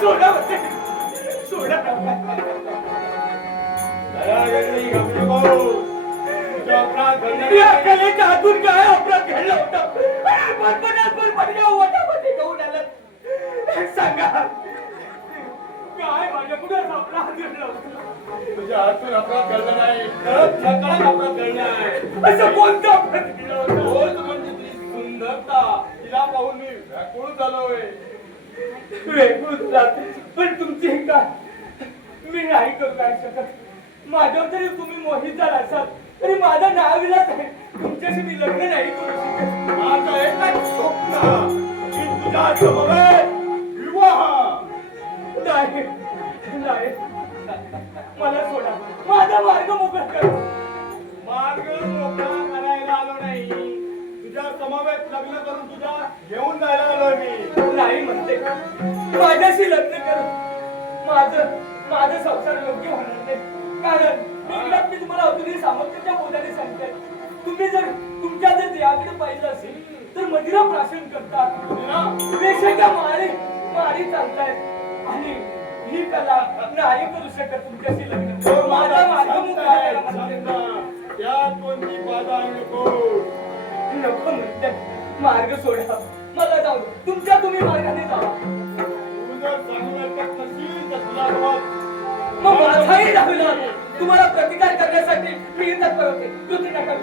सोडा सोडा हातून काय अपराध घडला होता घेऊन आला सांगा काय माझ्याकडून अपराध घडला तुझ्या हातून अपराध घडला नाही नकळत अपराध घडला आहे असं कोणता अपराध घडला होता म्हणजे ती सुंदरता तिला पाहून मी व्याकुळ झालोय वेगळूच जाते पण तुमची काय मी नाही करू काय शकत माझ्यावर जरी तुम्ही मोहित झाला असाल तरी माझा नाविलाज आहे तुमच्याशी मी लग्न नाही करू शकत माझं एकच स्वप्न की तुझ्या समवेत विवाह नाही नाही मला सोडा माझा मार्ग मोकळा कर मार्ग मोकळा करायला आलो नाही तुझ्या समवेत लग्न करून तुझ्या घेऊन जायला आलोय मी नाही म्हणते माझ्याशी लग्न कर माझं संसार योग्य होणार नाही कारण मी तुम्हाला अजूनही सामर्थ्याच्या बोधाने सांगते तुम्ही जर तुमच्या जर देहाकडे पाहिलं असेल तर मदिरा प्राशन करतात वेश्याच्या मारी चालतायत आणि ही कला नाही करू शकत तुमच्याशी लग्न माझा मार्ग मोकळा करा म्हणते त्यात कोणती बाधा नको नको म्हणते मार्ग सोडा मला जाऊ दे. तुमच्या तुम्ही मार्गाने जावा तू जर चांगलं करत नशील तर तुला मग माझाही दाखवला तुम्हाला प्रतिकार करण्यासाठी मी तत्पर होते तुम्ही नका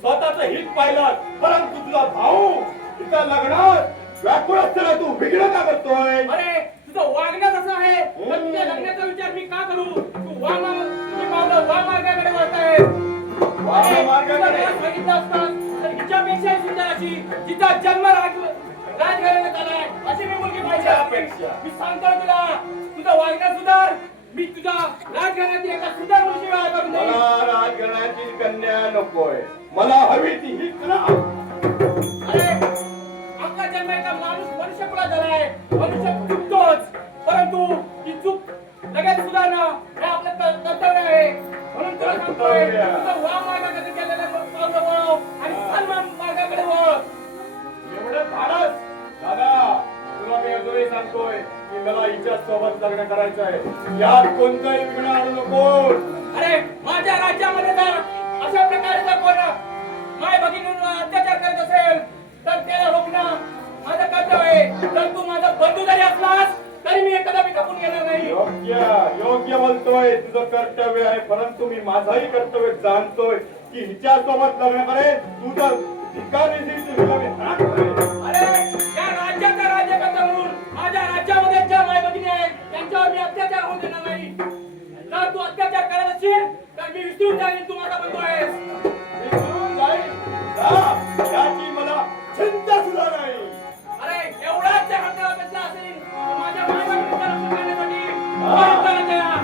स्वतःच हित पाहिलं परंतु तुझा भाऊ तुझ्या लग्नात व्याकुळ असताना तू विघ्न का करतोय अरे तुझं वागण्यात असं आहे पण त्या लग्नाचा विचार मी का करू तू वा मार्गाकडे वळताय मार्गाकडे सांगितलं असतं तर हिच्यापेक्षा सुंदराची जिचा जन्म राजघराण्यात आलाय अशी मी मुलगी पाहिजे मी सांगतो तुला तुझं वागण्यात सुधार मी तुझा राजघराण्याची एका सुंदर मुलगी करून देईन राजघराण्याची कन्या नकोय. मला हवी ती ही कला. अरे अख्खा जन्म एका मनुष्य कुळा झालाय. मनुष्य चुकतोच, परंतु ही चूक लगेच सुधारणं हे आपलं कर्तव्य आहे. म्हणून तुला सांगतोय, तुझं वाम मार्गाकडे गेलेलं पावलं वळव आणि सन्मान मार्गाकडे वळ. एवढं धाडस. दादा, तुला मी अजूनही सांगतोय की मला हिच्या सोबत लग्न करायचं आहे. यात कोणताही विघ्न आणू नको. अरे माझ्या राज्यामध्ये जर अशा प्रकारे जर कोण माय भगिनींवर अत्याचार करत असेल तर त्याला रोखणं माझं कर्तव्य आहे. जर तू माझा बंधू जरी असलास तरी मी एखादा मी कापून घेणार नाही. योग्य बोलतोय. तुझं कर्तव्य आहे, परंतु मी माझाही कर्तव्य जाणतोय की हिच्या सोबत लग्न करे. तुझं धिक्कार देशील, तुझ्या मी हात करेन. अरे या राज्याचा राज्यकर्ता म्हणून माझ्या राज्यामध्ये ज्या माय भगिनी आहेत त्यांच्यावर मी अत्याचार होऊ देणार नाही. जर तू अत्याचार करत असशील तर मी विसरून जाईन तू माझा बंधू आहेस. विसरून जाईल जा, याची मला चिंता सुद्धा नाही. अरे एवढाच जर आपल्याला कसला असेल तर माझ्या माय भगिनीचं रक्षण करण्यासाठी काय करायचं या?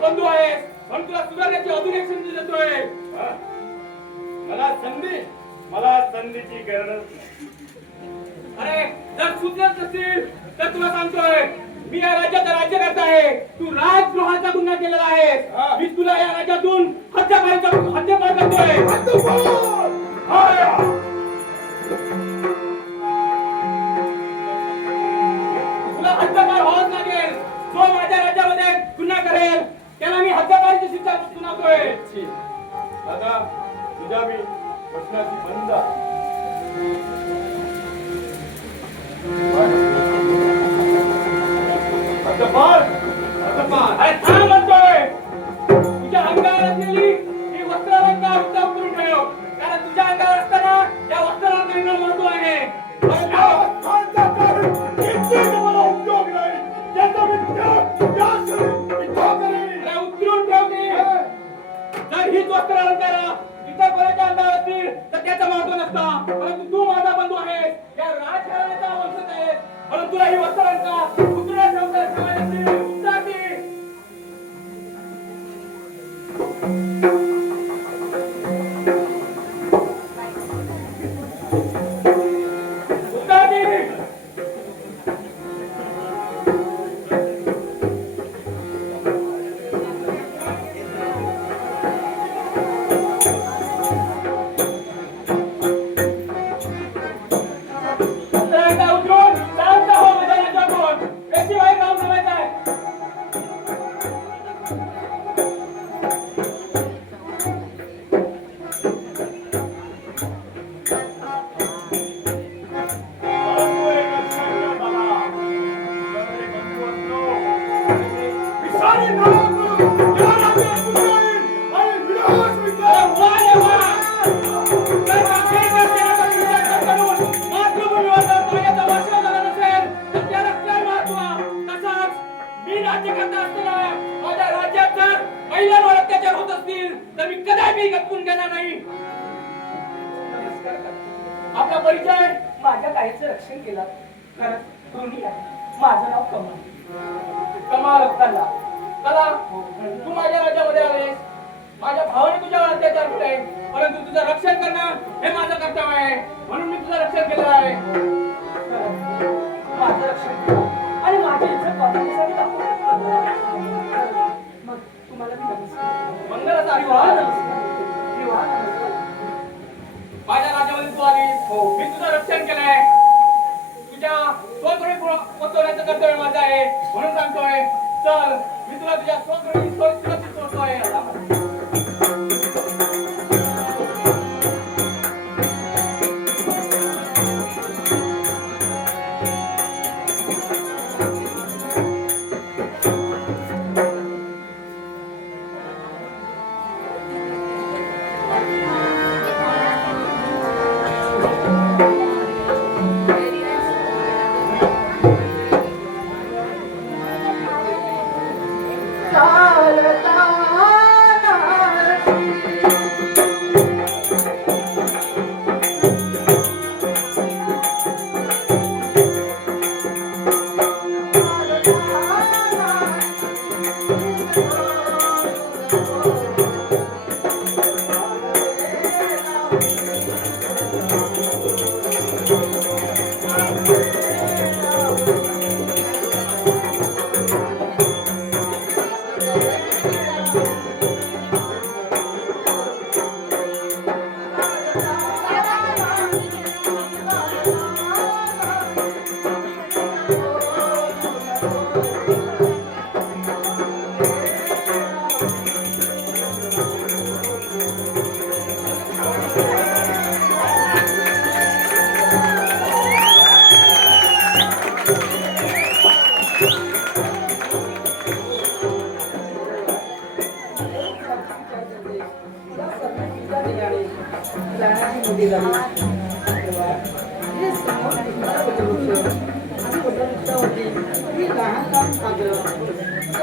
बंधू आहेस म्हणून तुला सुधारण्याची अजून एक संधी देतोय. मला संधीची गरज नाही. अरे जर सुधरत नसतील तर तुला सांगतोय मी या राज्याचा राज्यकर्ता आहे. तू राजद्रोहाचा गुन्हा केलेला आहेस. मी तुला या राज्यातून हद्दपार करतोय. तुला हद्दपार व्हावंच लागेल. जो माझ्या राज्यामध्ये गुन्हा करेल त्याला मी हद्दपारीची शिक्षा सुनावतोय. दादा, तुझ्या मी प्रश्नाची बंद. अरे थांब म्हणतोय. तुझ्या अंगावर असलेली ही वस्त्रालंकार उतरून ठेव. कारण तुझ्या अंगावर असताना या वस्त्रालंकारांना महत्व आहे. मला उपयोग नाही. त्याचा मी अरे उतरून ठेव ते. जर हीच वस्त्रालंकार इतर कोणाच्या अंगावर असतील तर त्याचं महत्व नसतं. परंतु तू माझा बंधू आहेस. या राजघराण्याचा वंशज आहेस म्हणून तुला ही वस्त्रालंकार उतरून ठेवायला वा रे वा. जर आपल्या घरच्यांचा विचार करून मातृभूमीवर जर पाण्याचा वर्षाव झाला नसेल तर त्याला काय महत्व. तसाच मी राज्य करता असताना माझ्या राज्यात जर महिलांवर अत्याचार होत असतील तर मी कदापि गप्पून घेणार नाही. नमस्कार करतो. आपला परिचय. माझ्या काहीचं रक्षण केलं खरंच दोन्ही आहे. माझं नाव कमल. कमाल अक्कलला चला. तू माझ्या राज्यामध्ये आलेस. माझ्या भावाने तुझ्यावर अत्याचार केले परंतु तुझं रक्षण करणं हे माझं कर्तव्य आहे म्हणून मी तुझं रक्षण केलं आहे. माझं रक्षण केलं आणि माझी इज्जत वाचवण्यासाठी मग तुम्हाला मी नमस्कार. मंगळाचा विवाह नमस्कार. विवाह नमस्कार. माझ्या राज्यामध्ये तू आलीस. मी तुझं रक्षण केलंय. तुझ्या स्वगृही पोहोचवण्याचं कर्तव्य माझं आहे म्हणून सांगतोय चल मी तुला तुझ्या स्वगृही सुरक्षित पोहोचतोय.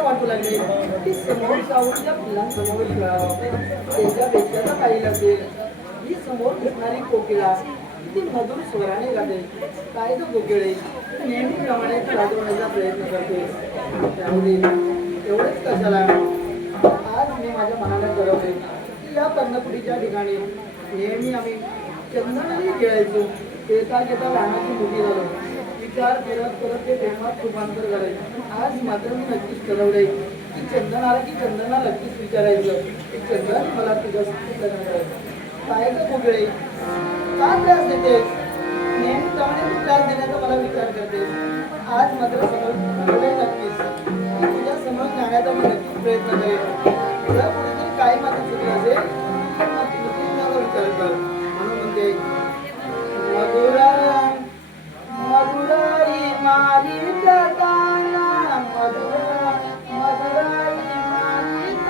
वाटू लागले की समोर जाऊन त्या फुलांसमोर खेळावं त्याच्या बेच्याचा काही लागेल. ही समोर दिसणारी कोकिळा ती मधुर स्वराने गाते. काय तो कोकिळे नेहमीप्रमाणे वाजवण्याचा प्रयत्न करते. त्यामुळे एवढेच कशाला आज मी माझ्या मनाला ठरवले की या कर्णपुरीच्या ठिकाणी नेहमी आम्ही चंदनाने खेळायचो. खेळता घेता लहानाची मोठी झालो. विचार करत करत ते प्रेमात रूपांतर झाले. आज मात्र मी नक्कीच ठरवले की चंदनाला की चंदना नक्कीच विचारायचं की चंदन मला तुझ्यासाठी लग्न करायचं. काय ग कोकिळे का त्रास देतेस. नेहमीप्रमाणे तू त्रास देण्याचा मला विचार करतेस. आज मात्र समोर नक्कीच की तुझ्या समोर जाण्याचा मी नक्कीच प्रयत्न करेन. तुला कुठेतरी काही माझं चुकलं असेल तर मग तू माझा विचार कर. म्हणून म्हणते मधुरा मधुराई मारित गाना मधुरा मधुराई मारित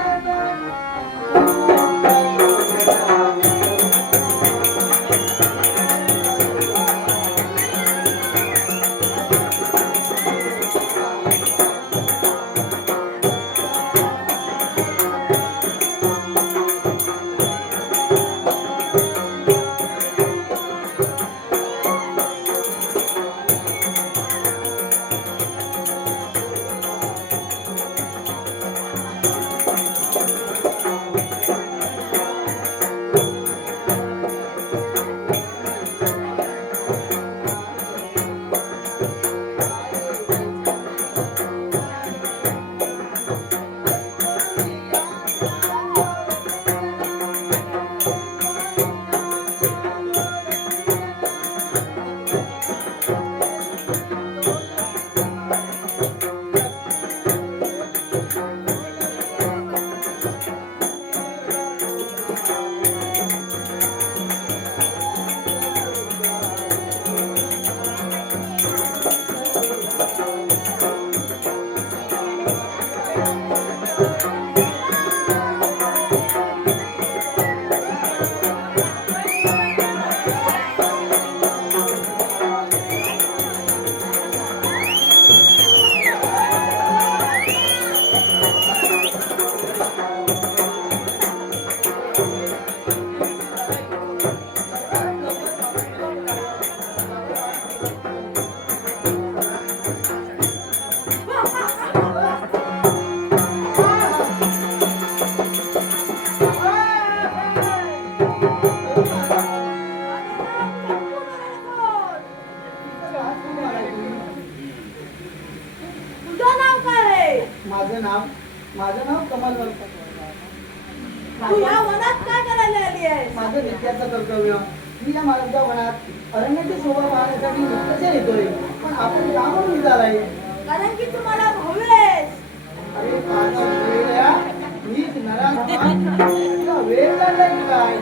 माझं नाव कमल तू या वनात काय करायला आली आहेस? माझं नित्याचं कर्तव्य. मी या मालकच्या वनात अरण्याची शोभा पाहण्यासाठी नुकतंच येतोय, पण आपण कामावर निघालाय. कारण की तुम्हाला भाऊ आहेस. अरे माझा वेड्या, मीच नराधम. तुला वेळ लागलाय की काय?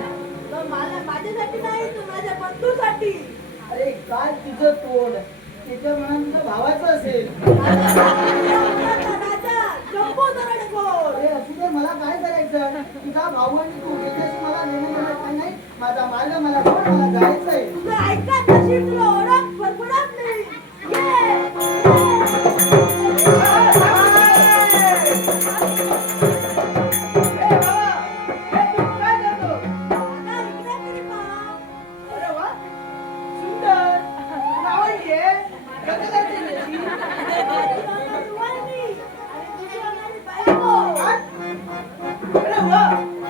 तर माझ्यासाठी नाही, तू माझ्या बंधूसाठी. अरे काय तुझं तोंड, तिच्या मनात तुझ्या भावाचं असेल. माझ्या राजा जम्बो दरडखोर. अरे असू दे, मला काय करायचं? तुझा भाऊ आणि तू याच्याशी मला देणं घेणं काय नाही. माझा मार्ग मला सोड, मला जायचंय. तुझं ऐकत नशीब तुला ओळख फरफडत नाही. आता इकडे तरी पहा. अरे वा, सुंदर नाव आहे. कसं करते त्याची? माझी होणार रुवाली आणि तुझी होणारी बायको. अरे वा,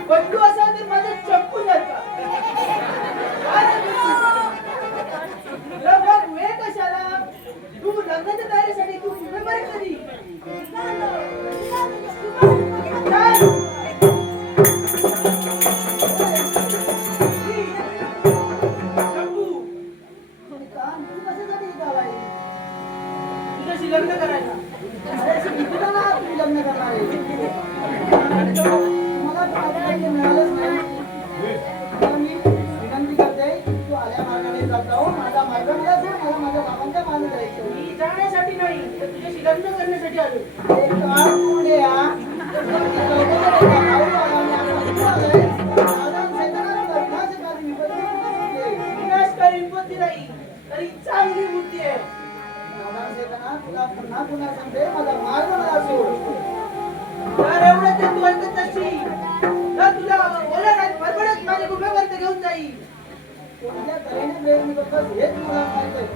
बंधू असा तर माझा चप्पू जायचा. तुला मग वेळ कशाला? तू लग्नाच्या तयारीसाठी तू बरं कधी? चल. चप्पू, तू कशासाठी इथं आलाय? तुझ्याशी लग्न करायला. अरे अशी भीती का ना तुम्ही लग्न करणार आहे? मला माझं काही मिळालंच नाही. तर मी विनंती करते, तू आल्या मार्गाने जात जाऊ. माझा मार्ग मला सोड, मला माझ्या बाबांच्या मागे जायचं. मी जाण्यासाठी नाही, तर तुझ्याशी लग्न करण्यासाठी आलो. अरे काय पुढे या? विनाशकारी बुद्धी नाही, तरी चांगली बुद्धी आहे. तुला पुन्हा पुन्हा सांगते, माझा मार्ग मला सोड. तर एवढं ते तू ऐकत नसशील तर तुला ओला नाही बडबडत माझ्या गुन्ह्यापर्यंत घेऊन जाईल. कोणत्या तऱ्हेने प्रयत्न करतोस हेच मला माहित आहे.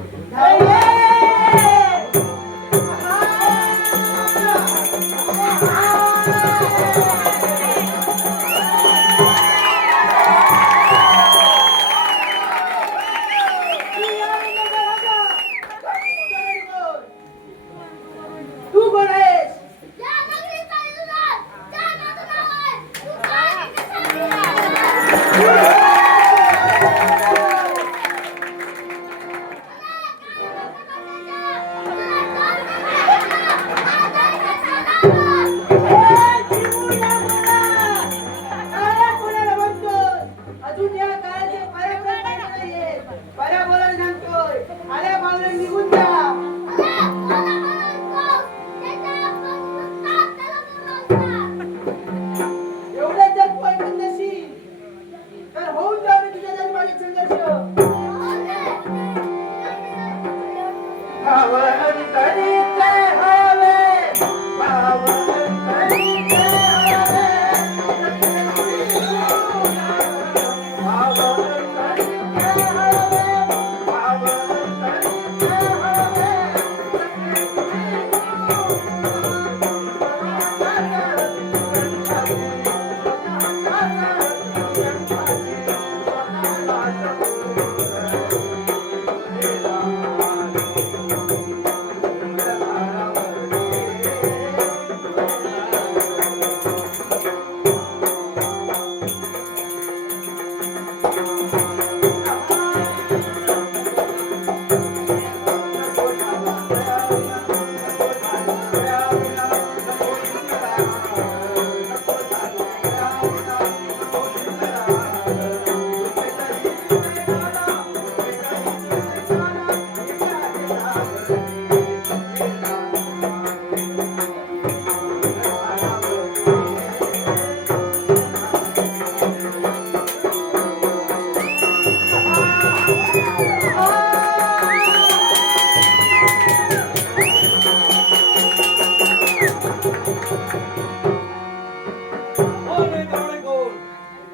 तू कोण आहेस? कोणाला म्हणतोस? अजून या काळाचे पराक्रम नाहीये. बरोबर सांगतोय, आल्या मागणे निघून जा. एवढे जर तू ऐकत नसशील तर होऊन जावे तुझ्या जन्माचे संघर्ष. भावंतरीचे हवे, भावंतरीचे हवे, भावंतरीचे हवे, भावंतरीचे हवे.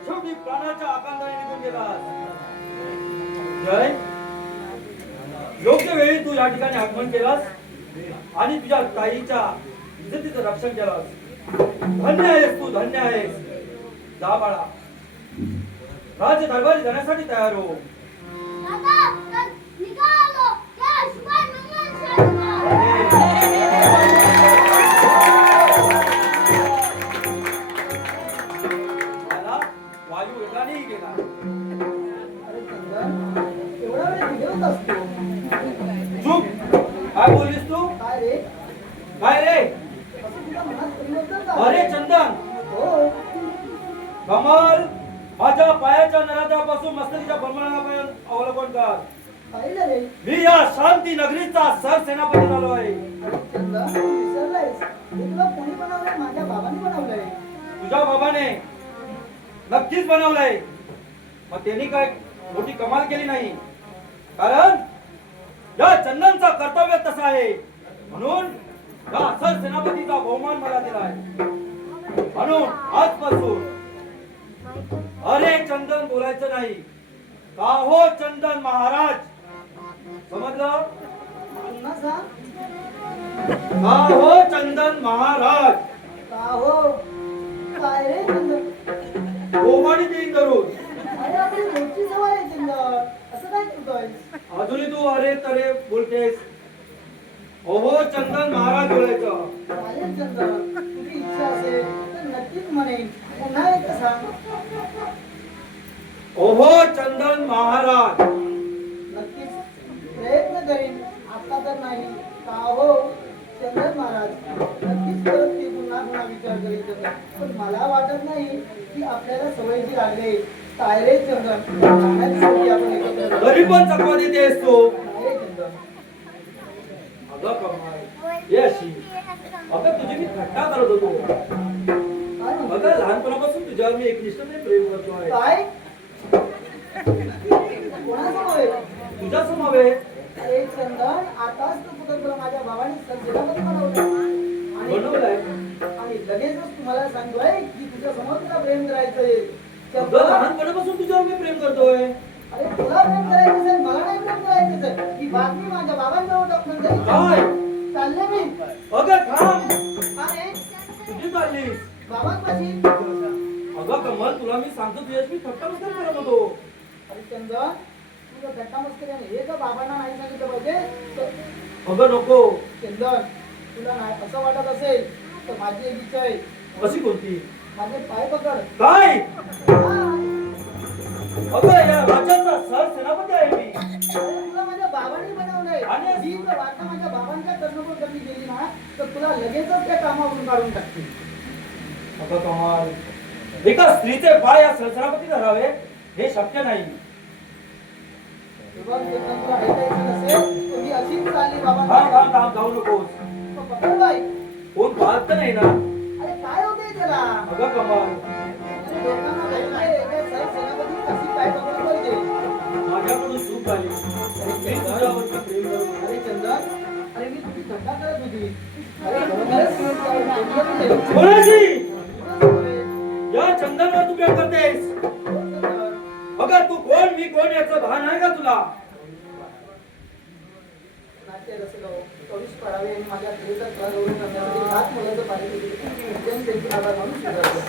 शेवटी प्राणाच्या आकांताने निघून गेलास. जय, योग्य वेळी तू या ठिकाणी आगमन केलास आणि तुझ्या ताईच्या इज्जतीचं रक्षण केलास. धन्य आहेस तू, धन्य आहेस. जा बाळा, राज्य दरबारी जाण्यासाठी तयार हो. वायू वेगानेही गेला. अरे चंदन, एवढा वेळ कुठे होत असतो? चूप. काय बोललीस तू? काय रे? काय रे? असं तुझ्या मनात परिवर्तन का? अरे चंदन, हो. कमल माझ्या पायाच्या नराच्यापासून मस्तकीच्या ब्रह्मणापर्यंत अवलोकन कर. पाहिलं रे? मी या शांती नगरीचा सरसेनापती झालो आहे. अरे चंदन, तू विसरलायस. हे तुला कोणी बनवलंय? माझ्या बाबांनी बनवलंय. तुझ्या बाबाने नक्कीच बनवलंय. मग त्यांनी काय मोठी कमाल केली नाही, कारण या चंदनचा कर्तव्य तसा आहे. म्हणून या सरसेनापतीचा बहुमान मला दिलाय. म्हणून आजपासून अरे चंदन बोलायचं नाही, का हो चंदन महाराज, समजलं? पुन्हा सांग. का हो चंदन महाराज. का हो? काय रे चंदन? गोमाडी देईन धरून. अरे आपली रोजची सवय आहे चंदन. असं काय करतोय? अजूनही तू अरे तरे बोलतेस. हो चंदन महाराज बोलायचं. चालेल चंदन, तुझी इच्छा असेल तर नक्कीच म्हणेन. पुन्हा एकदा सांग. ओहो चंदन महाराज. नक्कीच प्रयत्न करीन. आता तर नाही. का हो चंदन महाराज, नक्कीच परत ते पुन्हा पुन्हा विचार करीत चंदन. पण मला वाटत नाही की आपल्याला सवय जी लागली. काय रे चंदन, राहण्याची सवयी आपण एकत्र करू. तरी पण चकवा देतेस तू. काय रे चंदन? अगं कमाल, हे अशी अगं तुझी मी थट्टा करत होतो. काय म्हणतो? अगं लहानपणापासून तुझ्यावर मी एकनिष्ठपणे प्रेम करतोय. काय? कोणासमोर? तुझ्या समवेत. अरे चंदन, आताच तर कुठं तुला माझ्या भावाने संजनामध्ये बनवलंय. आणि लगेचच तुम्हाला सांगतोय की तुझ्या समोर तुला प्रेम करायचंय. अगं चंदन, लहानपणापासून तुझ्यावर मी प्रेम करतोय. अरे तुला प्रेम करायचं आहे, मला नाही प्रेम करायचं आहे. ही बातमी माझ्या बाबांजवळ टाकून जाईल. काय? चालले मी. अगं थांब. अरे तुझी चाललीस. बाबांपाशी. अगं कमल, तुला मी सांगतो तुझ्याशी मी थट्टा मस्करी करत होतो. अरे चंदन, तुझं धक्का मस्करी आहे. हे जर बाबांना नाही सांगितलं पाहिजे तर अगं नको. चंदन, तुला नाही असं वाटत असेल तर माझी एक इच्छा आहे. कशी कोणती? माझे पाय पकड. काय? हा. अगं या राज्याचा सरसेनापती आहे मी. अरे तुला माझ्या बाबांनी बनवलंय. आणि- ही जर वार्ता माझ्या बाबांच्या कर्णकोटकरणी गेली ना तर तुला लगेचच त्या कामावरून काढून टाकतील. अगं कमाल, एका स्त्रीचे पाय या सरसेनापती धरावे हे शक्य नाही. हे बघ, जर तुला ऐकायचं नसेल तर मी अशीच चालली थांब बाबांना. थांब थांब, जाऊ नकोस. पकड बाई. कोण पाहत तर नाही ना? अरे काय होतंय त्याला? अगं कमाल, अरे लोकांना माहितीये, एका सरसेनापती कशी पाय पकडून पाहिजे. माझ्याकडून चूक झाली. मी तुझ्यावरती प्रेम करतो. अरे चंदन, अरे मी तुझी थट्टा करत होती. अरे खरोखरच चंदन, कोणाशी? या चंदनवर तू प्रेम करतेस? चंदन. अगं तू कोण मी कोण याचं भान आहे का तुला? नाट्य रसिकाओ, 24 पाडावे आणि माझ्या प्रियकर कलागौरव करण्यासाठी हात मुलाचं पाणी दिले. जन त्यांची आभार मानून स्वीकारतो.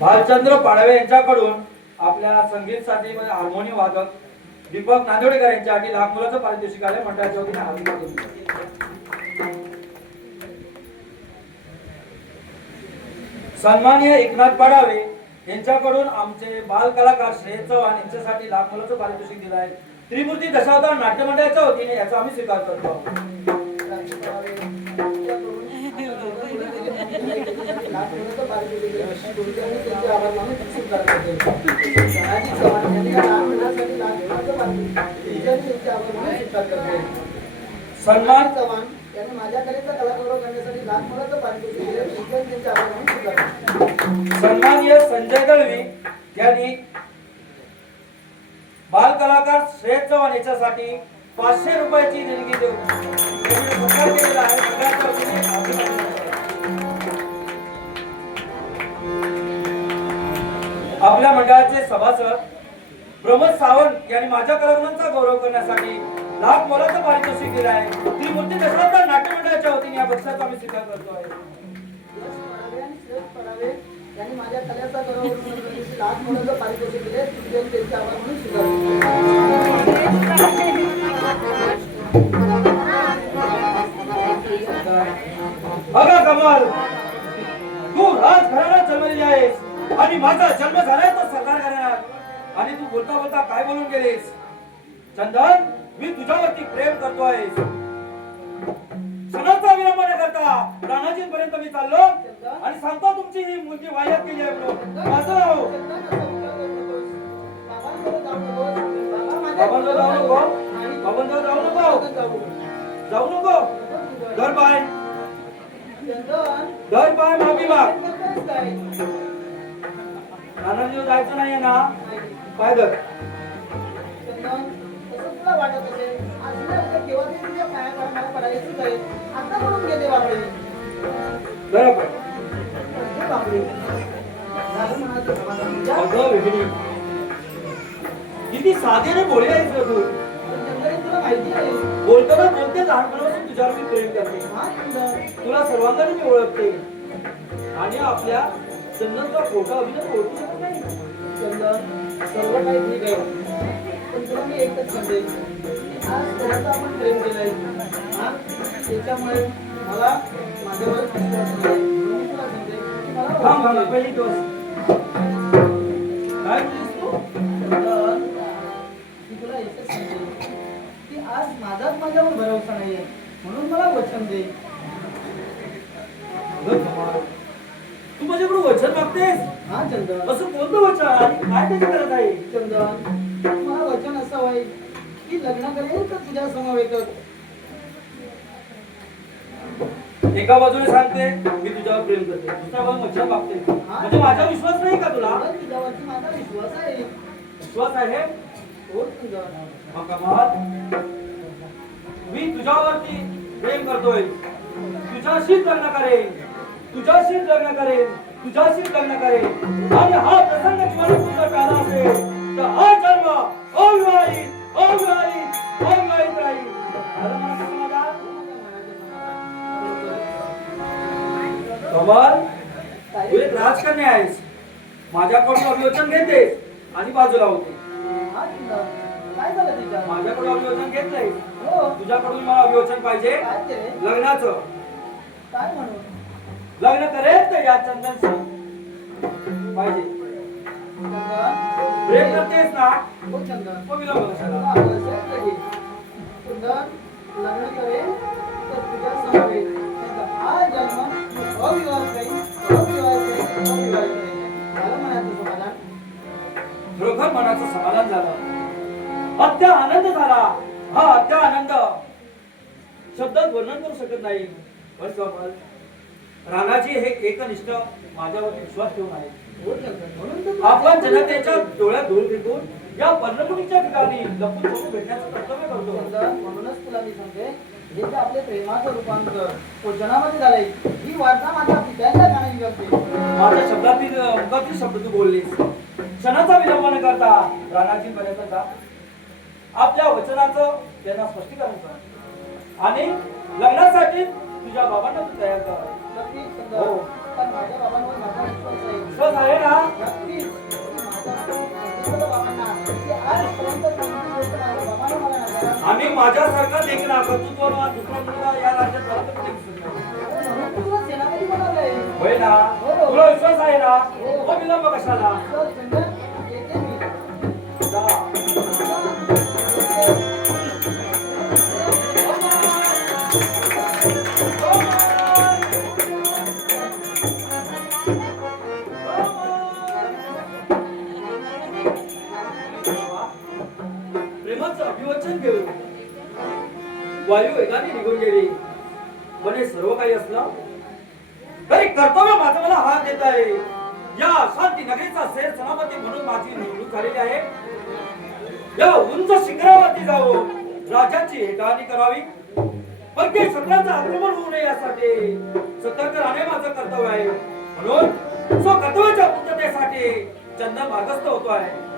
भालचंद्र पाडवे यांच्याकडून आपल्या संगीतसाठी हार्मोनियम वादक दीपक नांदेडकर यांच्यासाठी लाख मोलाचं पारितोषिक आले. मंडळाच्या वतीने हार्दिक अभिनंदन. सन्माननीय एकनाथ पाडावे यांच्याकडून आमचे बाल कलाकार श्रेय चव्हाण यांच्यासाठी लाख मोलाचं पारितोषिक दिलं आहे. त्रिमूर्ती दशावतार नाट्य मंडळाच्या वतीने याचा आम्ही स्वीकार करतो. लाख मुलाचं पाणी दिले. त्यांचे आभार मानून स्वीकारतो. सामाजिक समाजाने या लहान मुलांसाठी लाख मुलाचं पाणी दिले. त्यांचे आभार मानून स्वीकार करतो. सन्मान चव्हाण यांनी माझ्याकडेचा कलागौरव करण्यासाठी लाख मुलाचं पाणी दिले. त्यांचे आभार मानून स्वीकार करतो. सन्माननीय संजय दळवी यांनी बाल कलाकार श्रेय चव्हाण याच्यासाठी 500 रुपयाची देणगी देऊन सत्कार केलेला आहे. मंडळाच्या वतीने अभिनंदन. आपल्या मंडळाचे सभासद प्रमोद सावंत यांनी माझ्या कलागुणांचा गौरव करण्यासाठी लाख मोलाचं पारितोषिक दिलं आहे. त्रिमूर्ती दशावतार नाट्य मंडळाच्या वतीने या बक्षिसाचा आम्ही स्वीकार करतो आहे. यश पडावे आणि श्रेयस पडावे यांनी माझ्या कलेचा गौरव करून लाख मुलाचं पारितोषिक दिले. त्यांचे आभार म्हणून स्वीकार अगं कमाल, तू राजघराण्यात जन्मलेली आहेस आणि माझा जन्म झालाय तो सरकार घराण्यात आणि तू बोलता बोलता काय बोलून गेलीस? चंदन, मी तुझ्यावरती प्रेम करतोय. क्षणाचा विलंब न करता राणाजींपर्यंत मी चाललो आणि सांगतो तुमची ही मुलगी वाह्यात गेली आहे म्हणून. माझं नाव बाबांजवळ जाऊ नको. बाबांजवळ जाऊ नको. जाऊ नको. धर पाय. धर पाय, माफी माग. राणाजीवर जायचं नाहीये ना? पाय धर. धर पाय. अगं वेहिनी, किती साधे बोले आहेस ग तू. बोलताना कोणत्या लहानपणापासून तुझ्यावर मी प्रेम करते. तुला सर्वांगाने मी ओळखते आणि आपल्या चंदनचा खोटा अभिनय ओळखू शकत नाही. चंदन, सर्व काही ठीक आहे, पण तुला मी एकच सांगते, आज थोडासा आपण प्रेम केलंय हा, त्याच्यामुळे मला माझ्यावर विश्वास नाही. म्हणून तुला सांगते की मला थांब मला पहिली दिवस काय बोललीस तू? चंदन, मी तुला एकच सांगते की आज माझ्यावर भरोसा नाहीये, म्हणून मला वचन दे. अगं कमाल, तू माझ्याकडून वचन मागतेस? हा चंदन. असं कोणतं वचन आणि काय त्याची गरज आहे? चंदन, मला वचन असं होईल की लग्न करेल तर तुझ्या समवेतच. एका बाजूने सांगते मी तुझ्यावर प्रेम करते, दुसऱ्या बाजूने वचन मागते. म्हणजे माझा विश्वास नाही का तुला? चंदन, तुझ्यावरती माझा विश्वास आहे. विश्वास आहे? हो चंदन. मग कमाल, मी तुझ्यावरती प्रेम करतोय. तुझ्याशीच लग्न करेन. तुझ्याशीच लग्न करेन. तुझ्याशीच लग्न करेन. आणि हा प्रसंग जीवनात तुझा प्याला असेल तर हा जन्म अविवाहित अविवाहित अविवाहित राहील. आलं मनाचं समाधान? कमाल, तू एक राजकन्या आहेस. माझ्याकडून अभिवचन घेतेस आणि बाजूला होते. हा चंदन, काय झालं तिच्या? माझ्याकडून अभिवचन घेतलंय. हो. तुझ्याकडून मला अभिवचन पाहिजे काय ते? लग्नाचं. काय म्हणून? लग्न करेल तर या चंदन पाहिजे. चंदन, प्रेम करतेस ना? हो चंदन. मग विलंब कशाला? तुला आवश्यक आहे. चंदन, लग्न करेल तर तुझ्या समवेत. नाहीतर हा जन्म मी अविवाहित राहीन, अविवाहित राहीन, अविवाहित राहीन. मला म्हणायचं समाधान. खरोखर मनाचं समाधान झालं. अत्या आनंद झाला. हा अत्या आनंद शब्दात वर्णन करू शकत नाही. पण कमाल, राणाजी हे एकनिष्ठ माझ्यावरती विश्वास ठेवून आहे. हो चंदन, म्हणून तर तुला आपण सांगतो. जनतेच्या डोळ्यात धूळ फेकून या पर्णकुटीच्या ठिकाणी लपून छपून भेटण्याचं कर्तव्य करतो. चंदन, म्हणूनच तुला मी सांगते, हे जे आपले प्रेमाचं रूपांतर वचनामध्ये झालंय, ही वार्ता माझ्या पित्यांच्या कानाई करते. माझ्या शब्दातील मुखातील शब्द तू बोललीस. क्षणाचा विलंब न करता राणाजींपर्यंत जा. आपल्या वचनाचं त्यांना स्पष्टीकरण कर आणि लग्नासाठी तुझ्या बाबांना तू तयार कर. नक्कीच हो. चंदन, पण माझ्या बाबांवर माझा विश्वास आहे. विश्वास आहे ना? नक्कीच. माझ्या बाबांना की आजपर्यंत कोणती गोष्ट माझ्या बाबांना मला नाकारा. आणि माझ्यासारखा देखना कर्तृत्ववान दुसरा मुलगा या राज्यात मला तर कुठे दिसत नाही. म्हणून तर तुला सेनापती बनवलंय. होय ना? हो. तुला विश्वास आहे ना? हो. मग विलंब कशाला? तर चंदन, येते मी. जा. प्रेमाचं अभिवचन घेऊन वायू वेगाने निघून गेली. म्हणे सर्व काही असलं तरी कर्तव्य माझं मला हात देत आहे. या शांती नगरीचा सेर सलामती म्हणून माझी निवडणूक झालेली आहे. या उंच शिखरावरती जाऊन राजाची हेटाळणी करावी. पण काही शत्रूंचं आक्रमण होऊ नये यासाठी सतर्क राहणे माझं कर्तव्य आहे. म्हणून स्वकर्तव्याच्या पूर्ततेसाठी चंदन मार्गस्थ होतो आहे.